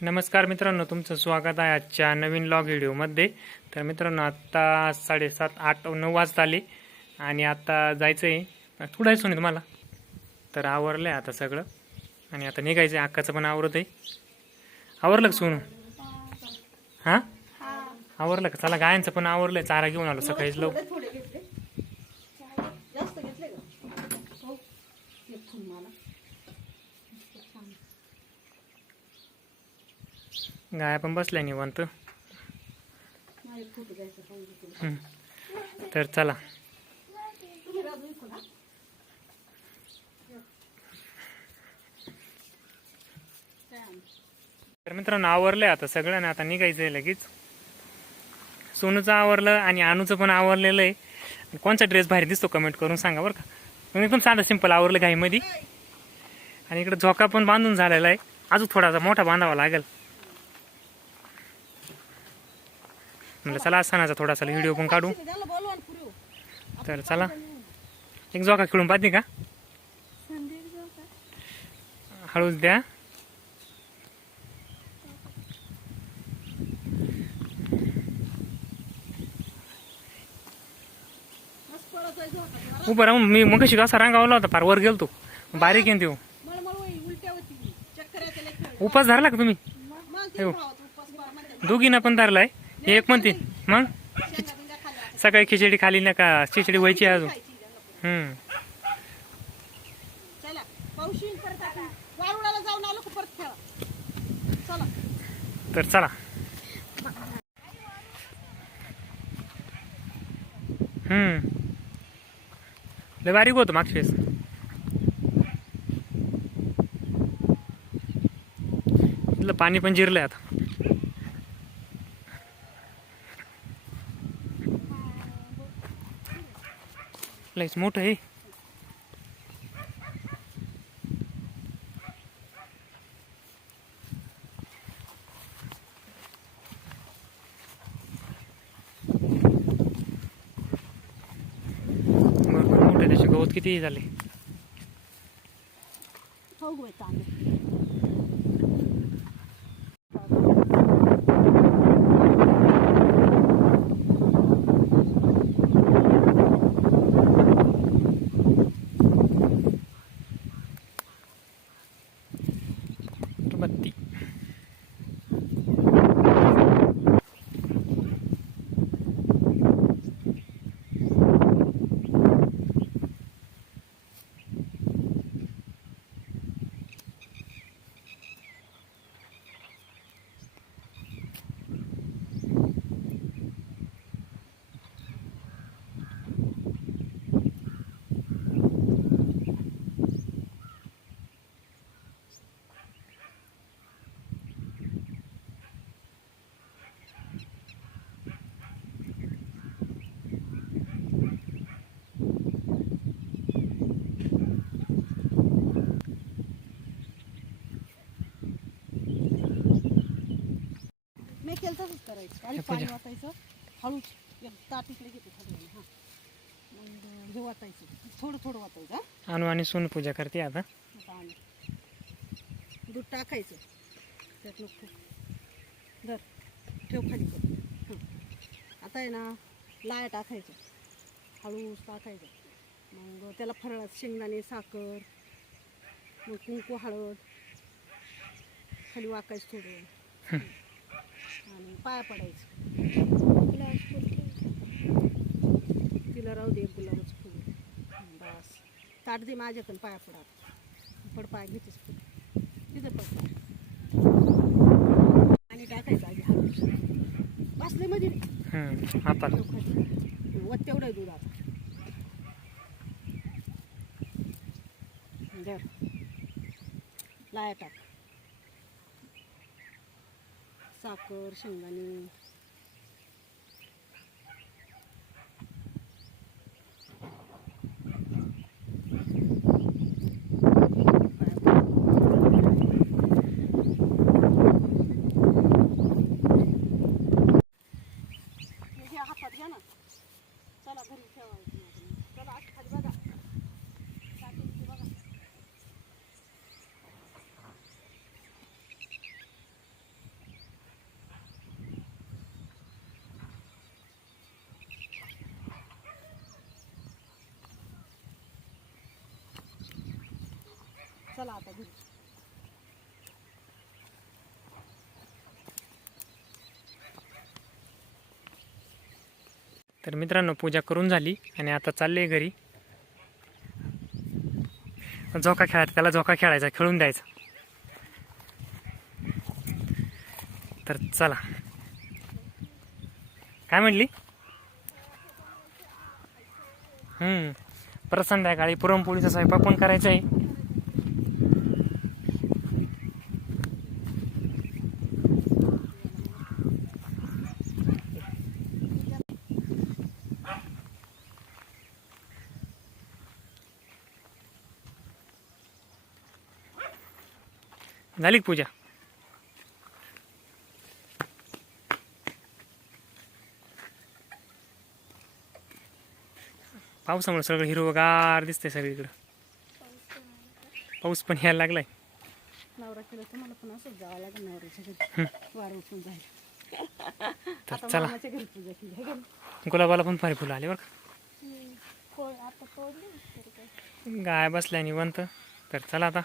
नमस्कार मित्रांनो तुमचं स्वागत आहे आजच्या नवीन लॉग व्हिडिओमध्ये तर मित्रांनो आत्ता साडेसात आठ नऊ वाजता आले आणि आता जायचं आहे थोडं आहे तुम्हाला? तर आवरलं आहे आता सगळं. आणि आता निघायचं आहे अक्काचं पण आवरत आहे. आवरलं का सोनू? हां? आवरलं का? चला गायांचं पण आवरलं आहे चारा घेऊन आलो सकाळीच लवकर थोडे घेतले जास्त घेतले का हो एक फुल मला गाया पण बसल्या निवांत. तर चला. तर मित्रांनो आवरलंय आता सगळं आता निघायचं आहे लगेच. सोनूचं आवरलं आणि अनुचं पण आवरलेलं आहे. कोणचा ड्रेस भारी दिसतो कमेंट करून सांगा बरं का? मी एकदम साधं सिंपल आवरलं घाईमध्ये आणि इकडे झोका पण बांधून झालेला आहे. अजून थोडासा मोठा बांधावा लागेल. म्हणलं चला सणाचा थोडासा व्हिडिओ पण काढू. पुरवू. तर चला. एक झोका खेळून पाहते का? हळूच द्या. उभं राहून मी मग असा रांगावला होता फार वर गेलतो. बारीक येईन तो. उपास धरला का तुम्ही? ते हो. दोघींना पण धरलाय. हे एक म्हणते. मग. सकाळी खिचडी खाली ना का खिचडी व्हायची अजून. हम्म. तर चला. हम्म. बारीक होतं मागच्या वेळेस. इथलं पाणी पण जिरलंय आता. लयच मोठं आहे. भरपूर मोठं त्याचे गवत किती झाले? हो तसंच करायचं. आणि पाणी. वाटायचं. हळूच एक ताट इकडे घेते थोडं हां. मग हे वाटायचं. थोडं थोडं वाटायचं हां. अनु आणि सोन पूजा करते आता. आता आणि दूध टाकायचं. त्यात नको धर ठेव खाली कर हं. आता आहे ना लाया टाकायचं. हळूच टाकायचं. मग त्याला फरळात शेंगदाणे साखर मग कुंकू हळद. खाली वाकायचं थोडं. आणि पाया पडायचं. तिला राहू दे एक गुलाबाचं फुल. बस. ताट दे माझ्याकडे पाया पडा. पड पाय घेतेस फुल तिथं पड. आणि टाकायचं आधी हळूच बसले मध्ये. नाही हम्म हातात ठेव खाली. व तेवढं दूध आता. धर. लाया टाक. साखर शेंगदाणे हे घ्या हातात घ्या ना चला घरी ठेवायचं चला आज खाली बघा टाकीत ते बघा चला आता घरी. तर मित्रांनो पूजा करून झाली आणि आता चालले घरी. झोका खेळायचा त्याला झोका खेळायचा खेळून द्यायचा. तर चला. काय म्हटली हम्म. परत संध्याकाळी पुरणपोळीचा स्वयंपाक पण करायचा आहे. झाली पूजा? पावसामुळे सगळं हिरवगार दिसतंय सगळीकडं. पाऊस पण यायला लागलाय. तर चला? गुलाबाला पण फारी फुलं आली बरं का? गाय बसल्या निवंत. तर चला आता.